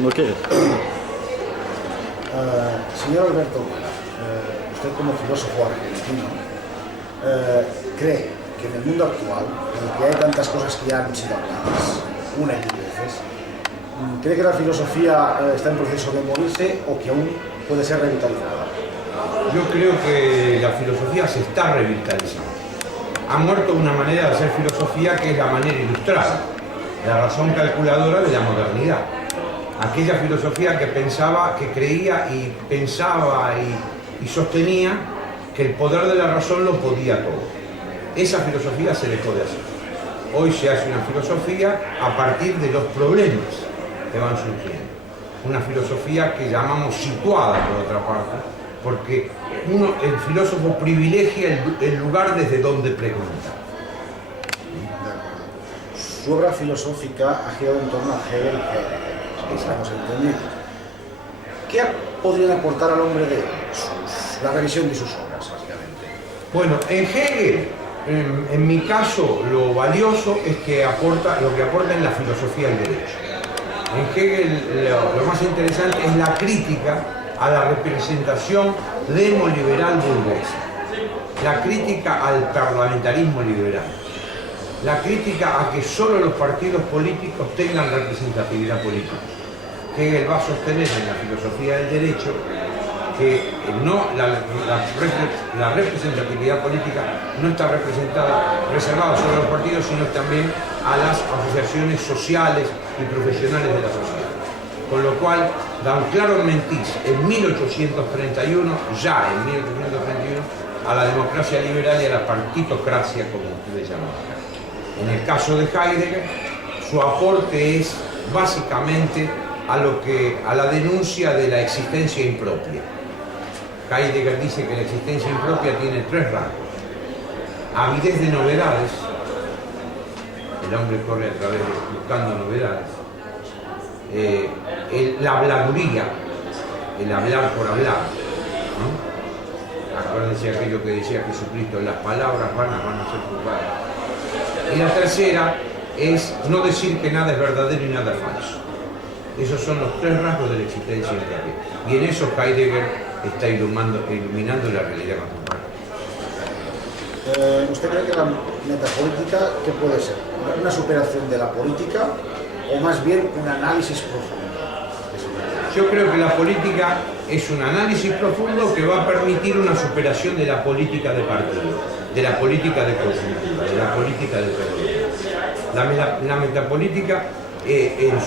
cuando quiera. Señor Alberto Humala, usted como filósofo argentino, ¿cree que en el mundo actual, en el que hay tantas cosas que ya han sido habladas una y mil veces, cree que la filosofía está en proceso de morirse o que aún puede ser revitalizada? Yo creo que la filosofía se está revitalizando. Ha muerto una manera de hacer filosofía que es la manera ilustrada, la razón calculadora de la modernidad. Aquella filosofía que pensaba, que creía y pensaba y sostenía que el poder de la razón lo podía todo. Esa filosofía se dejó de hacer. Hoy se hace una filosofía a partir de los problemas que van surgiendo. Una filosofía que llamamos situada, por otra parte, porque el filósofo privilegia el lugar desde donde pregunta. Su obra filosófica ha girado en torno a Hegel y Heidegger, hemos entendido. ¿Qué podrían aportar al hombre de la revisión de sus obras, básicamente? Bueno, en Hegel, en mi caso, lo valioso es que lo que aporta en la filosofía del derecho. En Hegel lo más interesante es la crítica a la representación demoliberal burguesa, la crítica al parlamentarismo liberal, la crítica a que solo los partidos políticos tengan representatividad política. Hegel va a sostener en la filosofía del derecho que la representatividad política no está reservada solo a los partidos, sino también a las asociaciones sociales y profesionales de la sociedad. Con lo cual, da un claro mentis en 1831, ya en 1831, a la democracia liberal y a la partitocracia, como ustedes llaman acá. En el caso de Heidegger, su aporte es básicamente a la denuncia de la existencia impropia. Heidegger dice que la existencia impropia tiene tres rasgos: avidez de novedades, el hombre corre a través buscando novedades, la habladuría, el hablar por hablar, ¿no? Acuérdense aquello que decía Jesucristo: las palabras vanas van a ser juzgadas. Y la tercera es no decir que nada es verdadero y nada es falso. Esos son los tres rasgos de la existencia impropia. Y en eso Heidegger está iluminando la realidad contemporánea. ¿Usted cree que la metapolítica, qué puede ser? ¿Una superación de la política o más bien un análisis profundo? Yo creo que la política es un análisis profundo que va a permitir una superación de la política de partido, de la política de conjuntura, de la política de territorio. La metapolítica en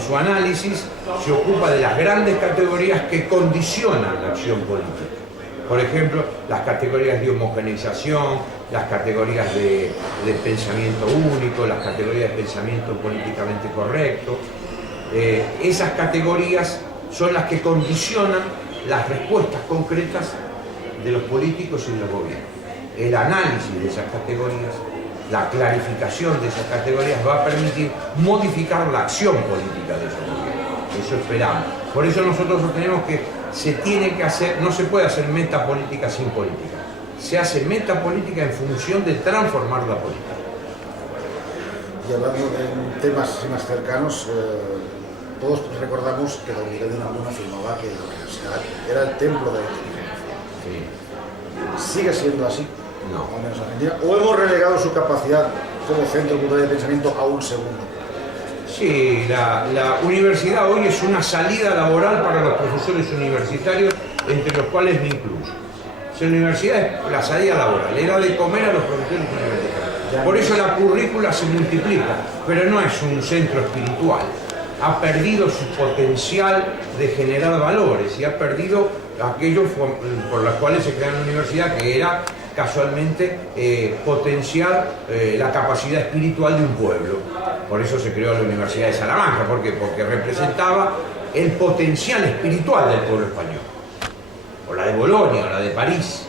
su análisis se ocupa de las grandes categorías que condicionan la acción política. Por ejemplo, las categorías de homogeneización, las categorías de pensamiento único, las categorías de pensamiento políticamente correcto. Esas categorías son las que condicionan las respuestas concretas de los políticos y de los gobiernos. El análisis de esas categorías, la clarificación de esas categorías va a permitir modificar la acción política de esos gobiernos. Eso esperamos. Por eso nosotros sostenemos que no se puede hacer metapolítica sin política. Se hace metapolítica en función de transformar la política. Y hablando de temas más cercanos, todos recordamos que don Miguel de Unamuno afirmaba que la universidad era el templo de la inteligencia. Sí. ¿Sigue siendo así? No. Al menos en Argentina. ¿O hemos relegado su capacidad como centro cultural de pensamiento a un segundo? Sí, la universidad hoy es una salida laboral para los profesores universitarios, entre los cuales me incluyo. La universidad es la salida laboral, le da de comer a los profesores universitarios. Por eso la currícula se multiplica, pero no es un centro espiritual. Ha perdido su potencial de generar valores y ha perdido aquello por los cuales se creó la universidad, que era casualmente potenciar la capacidad espiritual de un pueblo. Por eso se creó la Universidad de Salamanca. ¿Por qué? Porque representaba el potencial espiritual del pueblo español. O la de Bolonia, o la de París.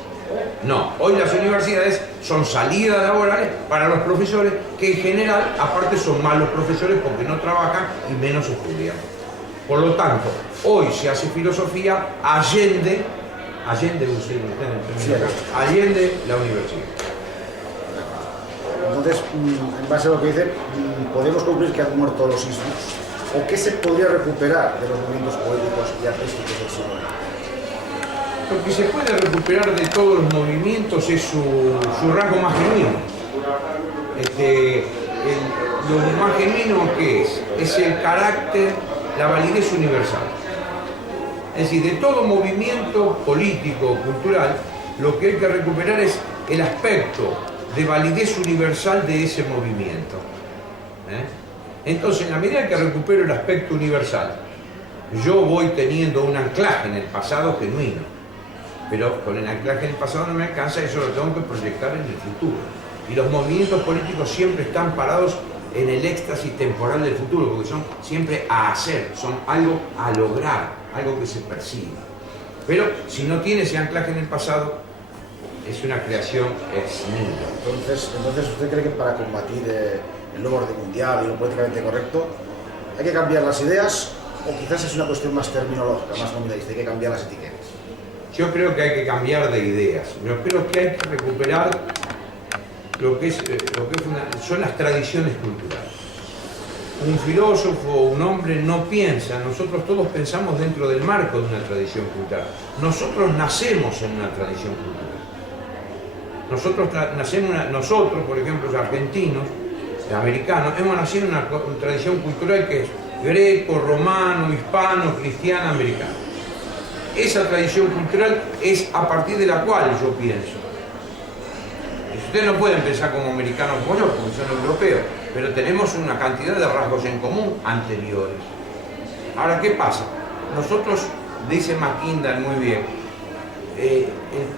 No, hoy las universidades son salidas laborales para los profesores que en general, aparte, son malos profesores porque no trabajan y menos estudian. Por lo tanto, hoy se hace filosofía allende la universidad. Entonces, en base a lo que dice, podemos concluir que han muerto los ismos. ¿O qué se podría recuperar de los movimientos políticos y artísticos del siglo XX? Lo que se puede recuperar de todos los movimientos es su rasgo más genuino. Lo más genuino que es el carácter, la validez universal. Es decir, de todo movimiento político, cultural, lo que hay que recuperar es el aspecto de validez universal de ese movimiento. Entonces, en la medida que recupero el aspecto universal, yo voy teniendo un anclaje en el pasado genuino. Pero con el anclaje en el pasado no me alcanza, eso lo tengo que proyectar en el futuro. Y los movimientos políticos siempre están parados en el éxtasis temporal del futuro, porque son siempre a hacer, son algo a lograr, algo que se persigue. Pero si no tiene ese anclaje en el pasado, es una creación ex nihilo. Entonces, ¿usted cree que para combatir el nuevo orden mundial y lo políticamente correcto, hay que cambiar las ideas, o quizás es una cuestión más terminológica, más nominalista, hay que cambiar las etiquetas? Yo creo que hay que cambiar de ideas. Yo creo que hay que recuperar son las tradiciones culturales. Un filósofo, un hombre no piensa, nosotros todos pensamos dentro del marco de una tradición cultural. Nosotros nacemos en una tradición cultural. Nosotros, por ejemplo, los argentinos, los americanos, hemos nacido en una tradición cultural que es greco, romano, hispano, cristiana, americana. Esa tradición cultural es a partir de la cual yo pienso. Ustedes no pueden pensar como americanos como yo, porque son europeos, pero tenemos una cantidad de rasgos en común anteriores. Ahora, ¿qué pasa? Nosotros, dice Mackinder muy bien,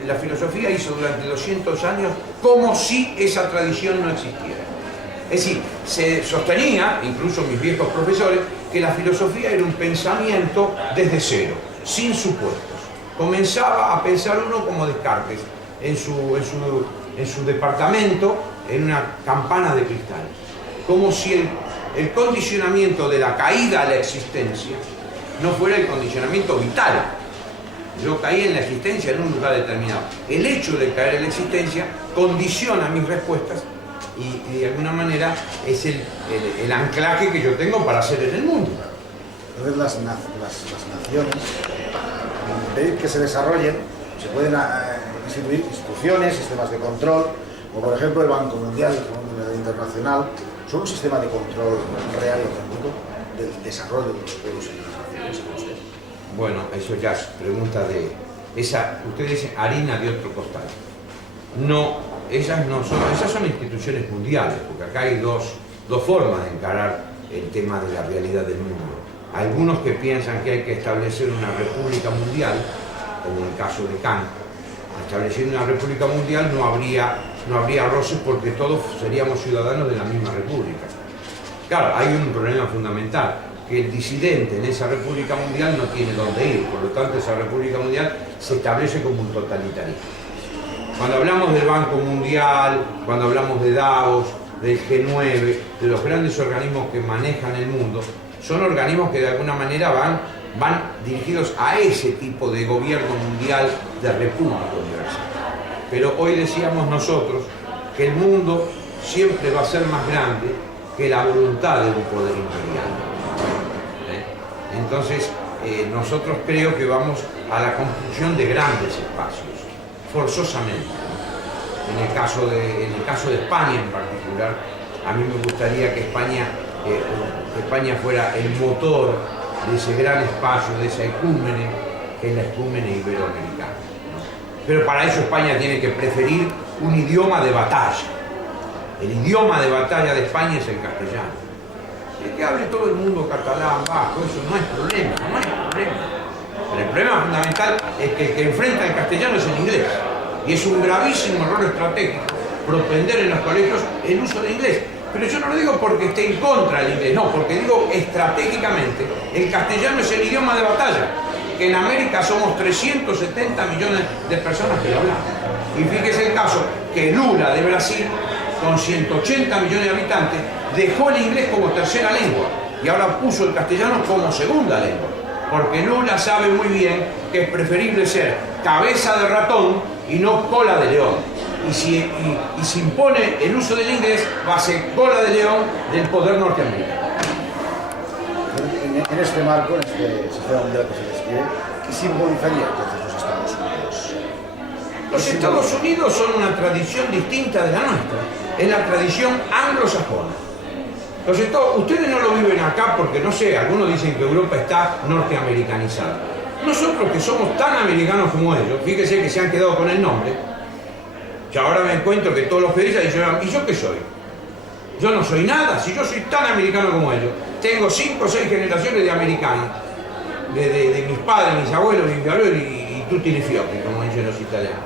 la filosofía hizo durante 200 años como si esa tradición no existiera. Es decir, se sostenía, incluso mis viejos profesores, que la filosofía era un pensamiento desde cero, sin supuestos. Comenzaba a pensar uno como Descartes, en su departamento, en una campana de cristal. Como si el condicionamiento de la caída a la existencia no fuera el condicionamiento vital. Yo caí en la existencia en un lugar determinado. El hecho de caer en la existencia condiciona mis respuestas y de alguna manera es el anclaje que yo tengo para ser en el mundo. Entonces las naciones, para impedir que se desarrollen, se pueden instituir instituciones, sistemas de control, como por ejemplo el Banco Mundial, el Fondo Monetario Internacional, son un sistema de control real y auténtico del desarrollo de los pueblos y de las naciones, ¿cree usted? Bueno, eso ya es pregunta de... Usted dice harina de otro costal. No, esas son instituciones mundiales, porque acá hay dos formas de encarar el tema de la realidad del mundo. Algunos que piensan que hay que establecer una república mundial, como en el caso de Kant. Estableciendo una república mundial no habría roces porque todos seríamos ciudadanos de la misma república. Claro, hay un problema fundamental, que el disidente en esa república mundial no tiene dónde ir, por lo tanto esa república mundial se establece como un totalitarismo. Cuando hablamos del Banco Mundial, cuando hablamos de Davos, del G9, de los grandes organismos que manejan el mundo, son organismos que de alguna manera van dirigidos a ese tipo de gobierno mundial de república universal. Pero hoy decíamos nosotros que el mundo siempre va a ser más grande que la voluntad de un poder imperial. Entonces, nosotros creo que vamos a la construcción de grandes espacios, forzosamente. En el caso de España en particular, a mí me gustaría que España fuera el motor de ese gran espacio, de esa ecúmene, que es la ecúmene iberoamericana, ¿no? Pero para eso España tiene que preferir un idioma de batalla. El idioma de batalla de España es el castellano. Y que hable todo el mundo catalán, vasco, eso no es problema, no es problema. Pero el problema fundamental es que el que enfrenta el castellano es el inglés. Y es un gravísimo error estratégico propender en los colegios el uso del inglés. Pero yo no lo digo porque esté en contra del inglés, no, porque digo estratégicamente, el castellano es el idioma de batalla, que en América somos 370 millones de personas que lo hablamos. Y fíjese el caso que Lula de Brasil, con 180 millones de habitantes, dejó el inglés como tercera lengua y ahora puso el castellano como segunda lengua, porque Lula sabe muy bien que es preferible ser cabeza de ratón y no cola de león. Y si impone el uso del inglés, va a ser cola de león del poder norteamericano. en este marco, en este sistema mundial que se describe, ¿qué simbolizaría entonces los Estados Unidos? Los Estados Unidos son una tradición distinta de la nuestra. Es la tradición anglosajona. Ustedes no lo viven acá porque, no sé, algunos dicen que Europa está norteamericanizada. Nosotros que somos tan americanos como ellos, fíjense que se han quedado con el nombre. Y ahora me encuentro que todos los periodistas dicen, ¿y yo qué soy? Yo no soy nada, si yo soy tan americano como ellos. Tengo 5 o 6 generaciones de americanos. De mis padres, mis abuelos, mis abuelos y tutti li fiocchi, como dicen los italianos.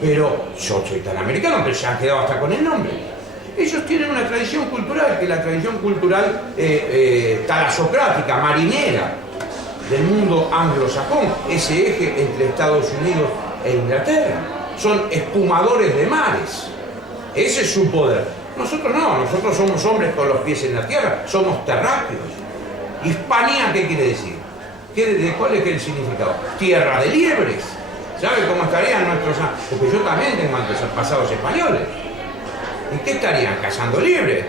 Pero yo soy tan americano, pero se han quedado hasta con el nombre. Ellos tienen una tradición cultural, que es la tradición cultural talasocrática, marinera, del mundo anglosajón, ese eje entre Estados Unidos e Inglaterra. Son espumadores de mares. Ese es su poder. Nosotros no, nosotros somos hombres con los pies en la tierra, somos terráqueos. Hispanía, ¿qué quiere decir? ¿Cuál es el significado? Tierra de liebres. ¿Sabe cómo estarían nuestros...? Porque yo también tengo antepasados españoles. ¿Y qué estarían? ¿Cazando liebres?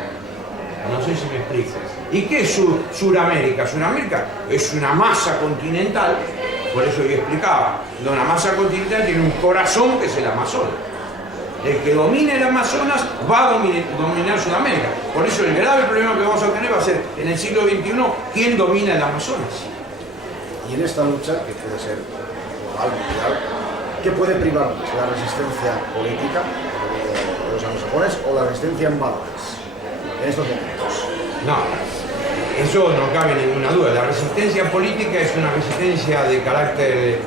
No sé si me explico. ¿Y qué es Suramérica? Suramérica es una masa continental, por eso yo explicaba, una masa continental tiene un corazón que es el Amazonas. El que domine el Amazonas va a dominar Sudamérica. Por eso el grave problema que vamos a tener va a ser en el siglo XXI quién domina el Amazonas. Y en esta lucha, que puede ser global, mundial, ¿qué puede privar más? ¿La resistencia política de los anglosajones o la resistencia en valores en estos momentos? No, eso no cabe ninguna duda. La resistencia política es una resistencia de carácter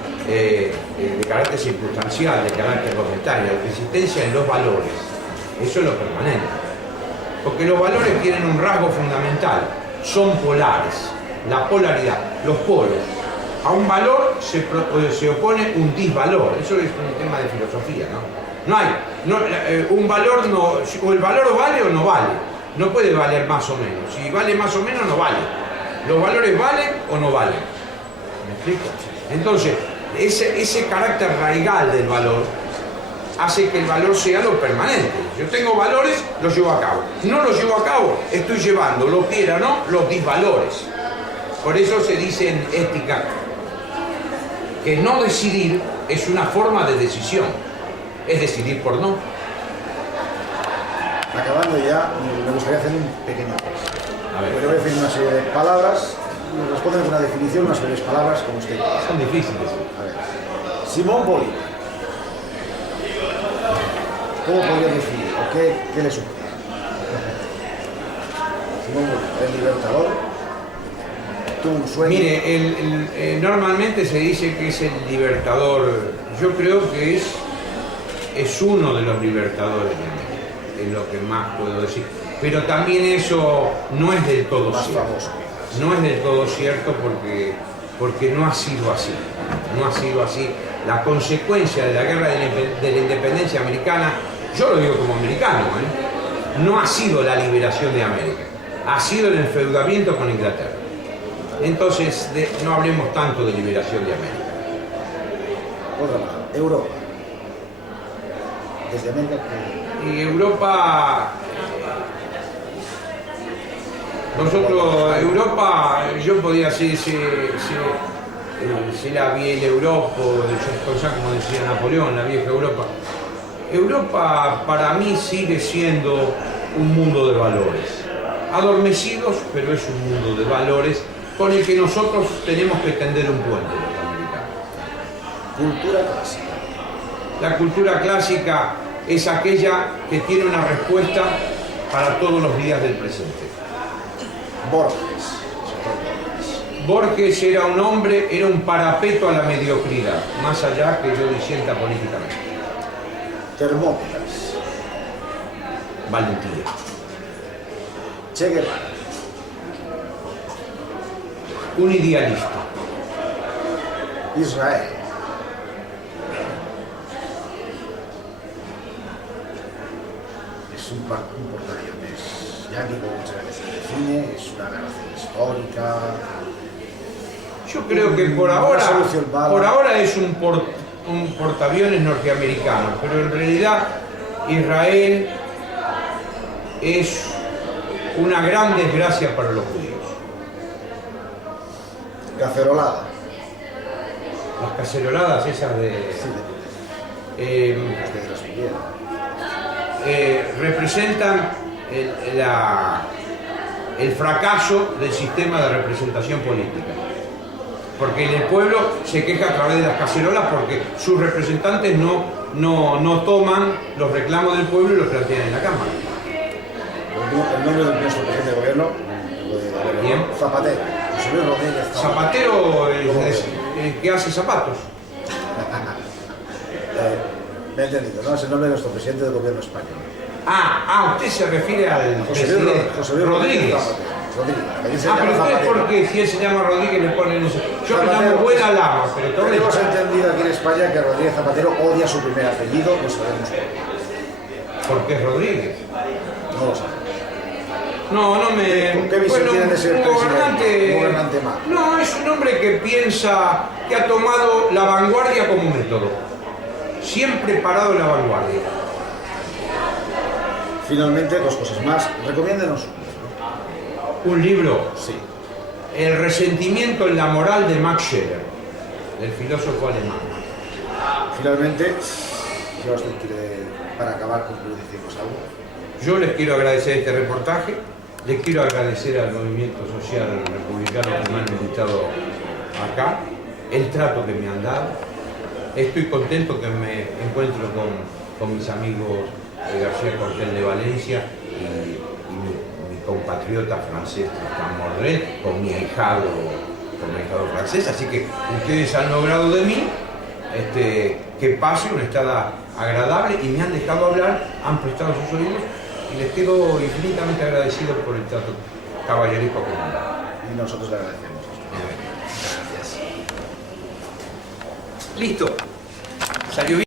circunstancial, de carácter monetario, la resistencia en los valores. Eso es lo permanente. Porque los valores tienen un rasgo fundamental, son polares, la polaridad, los polos. A un valor se opone un disvalor, eso es un tema de filosofía, ¿no? No hay, un valor no, o el valor vale o no vale, no puede valer más o menos, si vale más o menos no vale, los valores valen o no valen, ¿me explico? Entonces, ese carácter raigal del valor hace que el valor sea lo permanente. Yo tengo valores, los llevo a cabo, no los llevo a cabo, estoy llevando, lo quiera o no, los disvalores. Por eso se dice en ética que no decidir es una forma de decisión, es decidir por no. Acabando ya, me gustaría hacer un pequeño test. A ver. Yo voy a decir una serie de palabras, me responden con una definición, unas breves palabras, como usted quiera. Son difíciles. A ver. Simón Bolívar. ¿Cómo podría definir? ¿O qué le supone? Simón Bolívar, el libertador. Un sueño. Mire, normalmente se dice que es el libertador, yo creo que es uno de los libertadores de América, es lo que más puedo decir, pero también eso no es del todo más cierto, famoso. no es del todo cierto porque no ha sido así, no ha sido así. La consecuencia de la guerra de la independencia americana, yo lo digo como americano, no ha sido la liberación de América, ha sido el enfeudamiento con Inglaterra. Entonces, no hablemos tanto de liberación de América. Otra palabra, Europa. Desde América. Y Europa, Europa, yo podría decir, si la vieja Europa, como decía Napoleón, la vieja Europa. Europa para mí sigue siendo un mundo de valores. Adormecidos, pero es un mundo de valores con el que nosotros tenemos que tender un puente, los americanos. Cultura clásica. La cultura clásica es aquella que tiene una respuesta para todos los días del presente. Borges. Borges era un hombre, era un parapeto a la mediocridad, más allá que yo disienta políticamente. Termópilas. Valentía. Che Guevara. Un idealista. Israel. Es un portaaviones yanqui, como muchas veces se define, es una narración histórica. Yo creo que por ahora es un portaaviones norteamericano, pero en realidad Israel es una gran desgracia para los judíos. Cacerolada. Las caceroladas esas de... Sí, de los inviernos. Representan el fracaso del sistema de representación política. Porque en el pueblo se queja a través de las cacerolas porque sus representantes no toman los reclamos del pueblo y los plantean en la Cámara. El nombre de nuestro presidente de gobierno, ¿Quién? Zapatero. José Luis Rodríguez Zapatero es el que hace zapatos. Me he entendido, ¿no? Es el nombre de nuestro presidente del gobierno español. Usted se refiere al José Luis Rodríguez. Rodríguez. Aquí se Pero llama ustedes Zapatero. porque si él se llama Rodríguez le ponen eso. Yo me Zapatero. llamo Buena Lama, pero todo Tenemos esto- entendido aquí en España que Rodríguez Zapatero odia su primer apellido, no sabemos por qué. porque es Rodríguez. No lo sabemos. No me... ¿Qué visión tiene de ser un presidente? Un gobernante malo. No, es un hombre que piensa, que ha tomado la vanguardia como método. Siempre parado en la vanguardia. Finalmente, dos cosas más. Recomiéndenos. Un libro, Sí. El resentimiento en la moral de Max Scheler, del filósofo alemán. Finalmente, si usted quiere, para acabar, concluir, decirnos algo. Yo les quiero agradecer este reportaje, les quiero agradecer al movimiento social republicano que me han invitado acá, el trato que me han dado. Estoy contento que me encuentro con mis amigos García Cortel de Valencia y mi compatriota francés Tristan Mordrel, con mi ahijado francés, así que ustedes han logrado de mí que pase una estada agradable y me han dejado hablar, han prestado sus oídos y les quedo infinitamente agradecido por el trato caballeresco que me han dado. Y nosotros le agradecemos. Gracias. Listo. Salió bien.